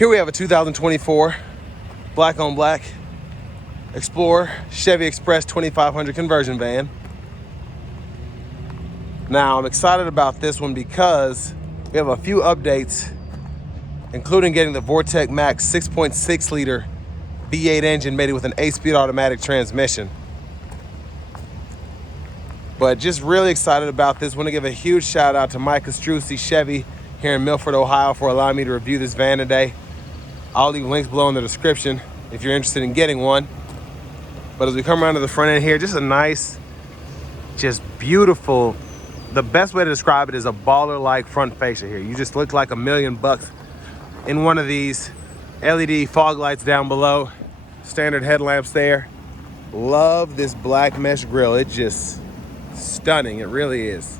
Here we have a 2024 black on black Explorer Chevy Express 2500 conversion van. Now I'm excited about this one because we have a few updates, including getting the Vortec Max 6.6 liter V8 engine mated with an 8-speed automatic transmission. But just really excited about this. Want to give a huge shout out to Mike Castrucci Chevy here in Milford, Ohio for allowing me to review this van today. I'll leave links below in the description if you're interested in getting one. But as we come around to the front end here, just a nice, just beautiful, the best way to describe it is a baller-like front fascia here. You just look like $1 million in one of these. LED fog lights down below, standard headlamps there. Love this black mesh grille. It's just stunning, it really is.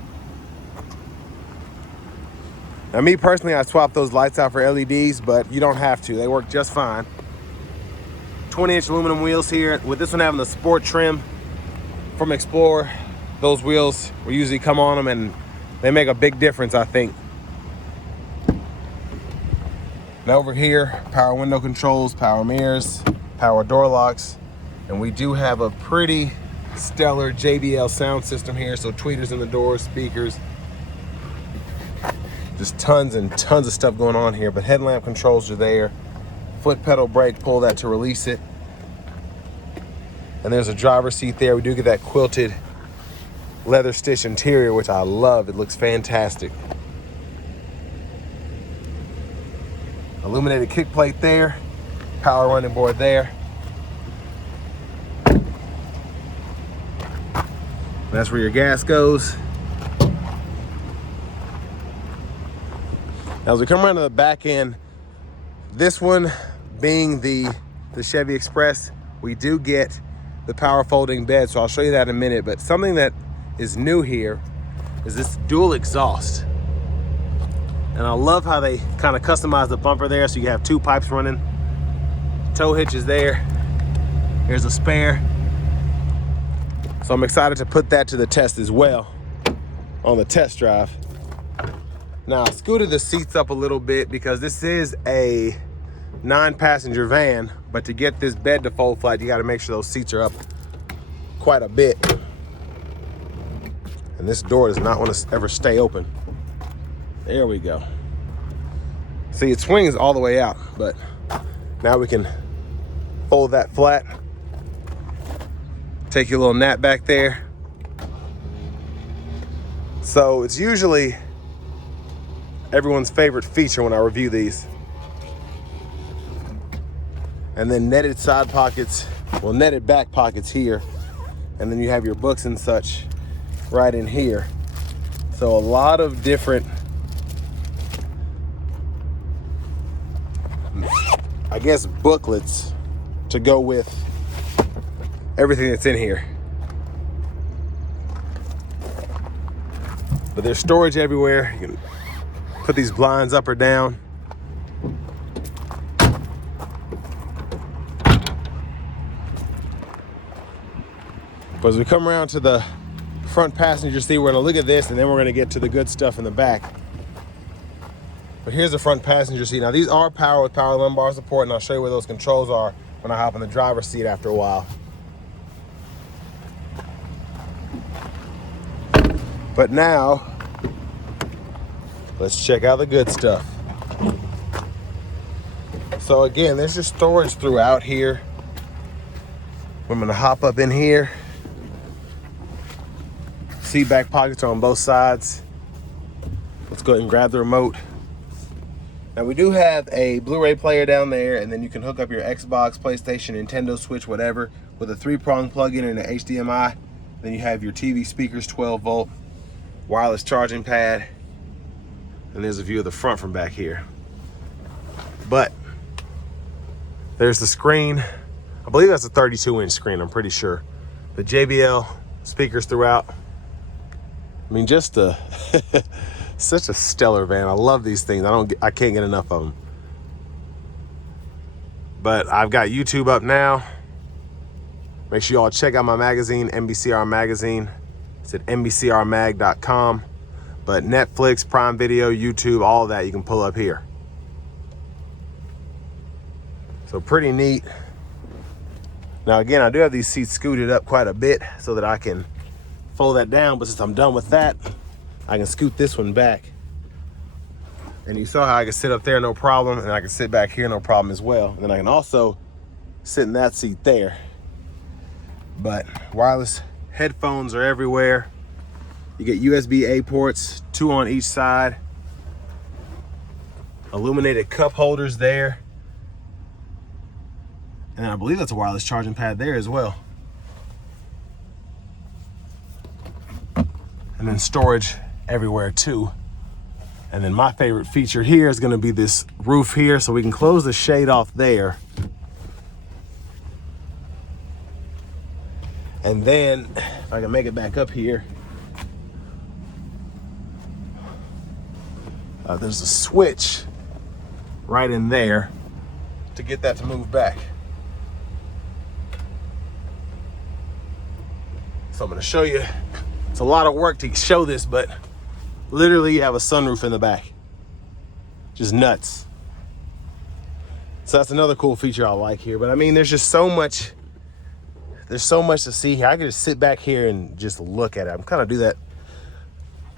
Now me personally, I swapped those lights out for LEDs, but you don't have to. They work just fine. 20-inch aluminum wheels here. With this one having the sport trim from Explorer, those wheels will usually come on them and they make a big difference, I think. Now over here, power window controls, power mirrors, power door locks, and we do have a pretty stellar JBL sound system here, so tweeters in the doors, speakers. Just tons and tons of stuff going on here, but headlamp controls are there. Foot pedal brake, pull that to release it. And there's a driver's seat there. We do get that quilted leather stitch interior, which I love. It looks fantastic. Illuminated kick plate there. Power running board there. That's where your gas goes. Now, as we come around to the back end, this one being the Chevy Express, we do get the power folding bed, so I'll show you that in a minute. But something that is new here is this dual exhaust. And I love how they kind of customize the bumper there, so you have two pipes running. Tow hitch is there. Here's a spare. So I'm excited to put that to the test as well on the test drive. Now I scooted the seats up a little bit because this is a 9-passenger van, but to get this bed to fold flat, you got to make sure those seats are up quite a bit. And this door does not want to ever stay open. There we go. See, it swings all the way out, but now we can fold that flat. Take your little nap back there. So it's usually everyone's favorite feature when I review these. And then netted side pockets, well, netted back pockets here. And then you have your books and such right in here. So a lot of different, I guess, booklets to go with everything that's in here. But there's storage everywhere. You can put these blinds up or down. But as we come around to the front passenger seat, we're gonna look at this and then we're gonna get to the good stuff in the back. But here's the front passenger seat. Now these are power with power lumbar support, and I'll show you where those controls are when I hop in the driver's seat after a while. But now, let's check out the good stuff. So again, there's just storage throughout here. I'm gonna hop up in here. Seat back pockets are on both sides. Let's go ahead and grab the remote. Now we do have a Blu-ray player down there, and then you can hook up your Xbox, PlayStation, Nintendo Switch, whatever, with a 3-prong plug-in and an HDMI. Then you have your TV speakers, 12 volt, wireless charging pad, and there's a view of the front from back here. But there's the screen. I believe that's a 32-inch screen, I'm pretty sure. The JBL speakers throughout. I mean, just such a stellar van. I love these things. I can't get enough of them. But I've got YouTube up now. Make sure you all check out my magazine, NBCR Magazine. It's at nbcrmag.com. But Netflix, Prime Video, YouTube, all of that you can pull up here. So pretty neat. Now again, I do have these seats scooted up quite a bit so that I can fold that down, but since I'm done with that, I can scoot this one back. And you saw how I can sit up there no problem, and I can sit back here no problem as well. And then I can also sit in that seat there. But wireless headphones are everywhere. You get USB-A ports, 2 on each side. Illuminated cup holders there. And I believe that's a wireless charging pad there as well. And then storage everywhere too. And then my favorite feature here is gonna be this roof here, so we can close the shade off there. And then, if I can make it back up here, there's a switch right in there to get that to move back. So I'm gonna show you, it's a lot of work to show this, but literally you have a sunroof in the back. Just nuts. So that's another cool feature I like here. But I mean, there's just so much, there's so much to see here. I could just sit back here and just look at it. I'm kind of do that.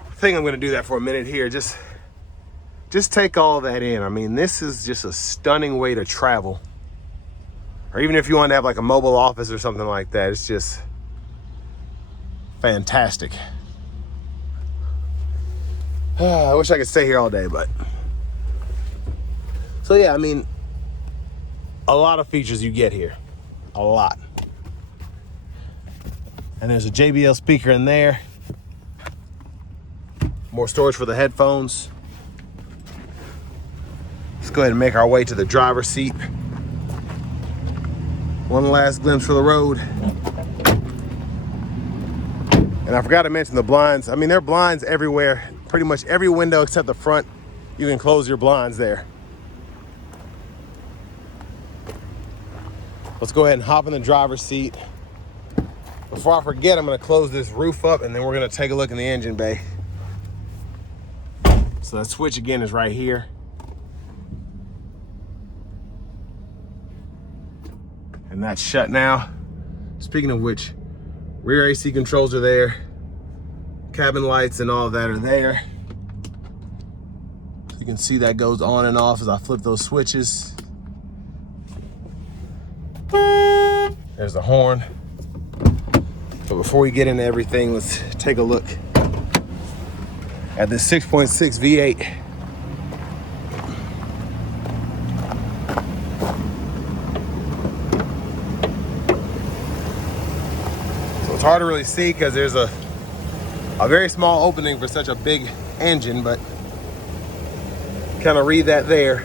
I think I'm gonna do that for a minute here. Just take all that in. I mean, this is just a stunning way to travel. Or even if you want to have like a mobile office or something like that, it's just fantastic. I wish I could stay here all day, but. So yeah, I mean, a lot of features you get here, a lot. And there's a JBL speaker in there. More storage for the headphones. Let's go ahead and make our way to the driver's seat. One last glimpse for the road. And I forgot to mention the blinds. I mean, there are blinds everywhere. Pretty much every window except the front, you can close your blinds there. Let's go ahead and hop in the driver's seat. Before I forget, I'm gonna close this roof up and then we're gonna take a look in the engine bay. So that switch again is right here. And that's shut now. Speaking of which, rear AC controls are there. Cabin lights and all of that are there. So you can see that goes on and off as I flip those switches. There's the horn. But before we get into everything, let's take a look at this 6.6 V8. So it's hard to really see because there's a very small opening for such a big engine, but kind of read that there.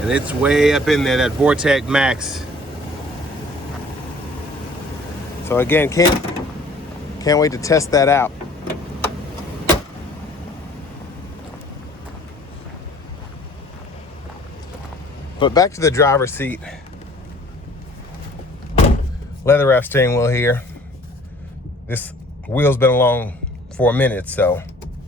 And it's way up in there, that Vortec Max. So again, can't wait to test that out. But back to the driver's seat. Leather wrap steering wheel here. This wheel's been along for a minute, so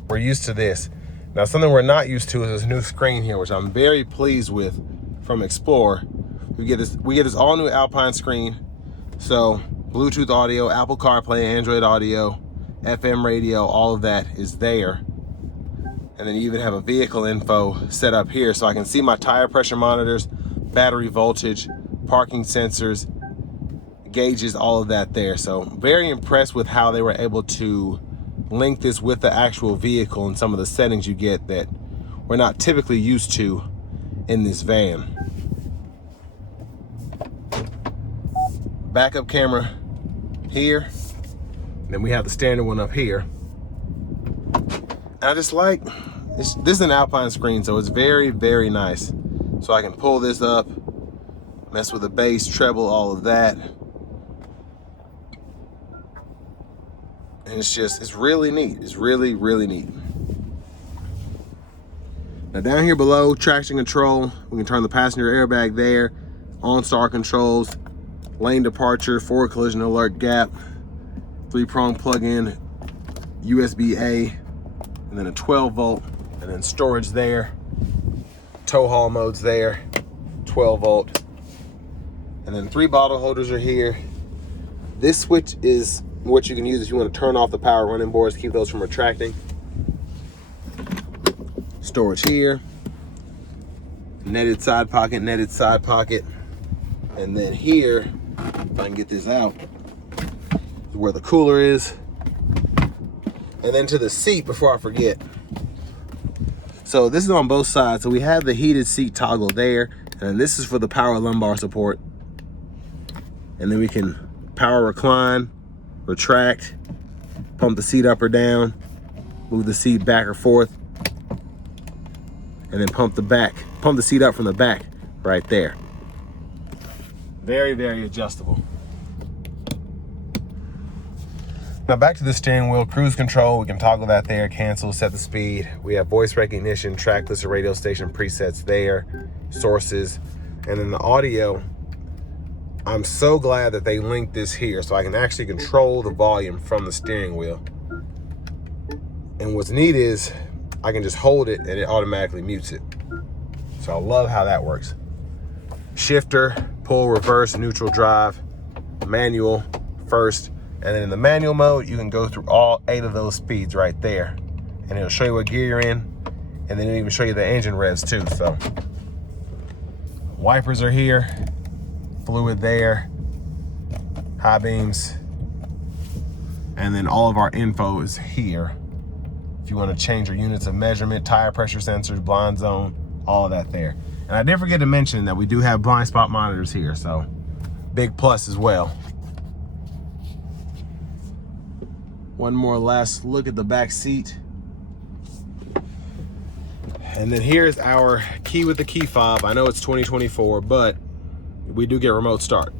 we're used to this. Now, something we're not used to is this new screen here, which I'm very pleased with from Explorer. We get this all new Alpine screen. So Bluetooth audio, Apple CarPlay, Android Audio, FM radio, all of that is there. And then you even have a vehicle info set up here so I can see my tire pressure monitors, battery voltage, parking sensors, gauges, all of that there. So very impressed with how they were able to link this with the actual vehicle and some of the settings you get that we're not typically used to in this van. Backup camera here. And then we have the standard one up here. And I just like, this is an Alpine screen, so it's very, very nice. So I can pull this up, mess with the bass, treble, all of that. And it's really neat. It's really, really neat. Now down here below, traction control. We can turn the passenger airbag there. OnStar controls, lane departure, forward collision alert gap, 3-prong plug-in, USB-A, and then a 12 volt, and then storage there. Tow haul modes there. 12 volt. And then 3 bottle holders are here. This switch is what you can use if you want to turn off the power running boards, keep those from retracting. Storage here. Netted side pocket, netted side pocket. And then here, if I can get this out, is where the cooler is. And then to the seat, before I forget. So this is on both sides. So we have the heated seat toggle there, and this is for the power lumbar support. And then we can power recline, retract, pump the seat up or down, move the seat back or forth, and then pump the seat up from the back right there. Very, very adjustable. Now back to the steering wheel, cruise control, we can toggle that there, cancel, set the speed. We have voice recognition, track list, radio station presets there, sources, and then the audio. I'm so glad that they linked this here so I can actually control the volume from the steering wheel. And what's neat is I can just hold it and it automatically mutes it. So I love how that works. Shifter, pull, reverse, neutral drive, manual, first. And then in the manual mode, you can go through all 8 of those speeds right there. And it'll show you what gear you're in. And then it'll even show you the engine revs too. So wipers are here, fluid there, high beams. And then all of our info is here. If you want to change your units of measurement, tire pressure sensors, blind zone, all of that there. And I did forget to mention that we do have blind spot monitors here. So big plus as well. One more last look at the back seat. And then here's our key with the key fob. I know it's 2024, but we do get remote start.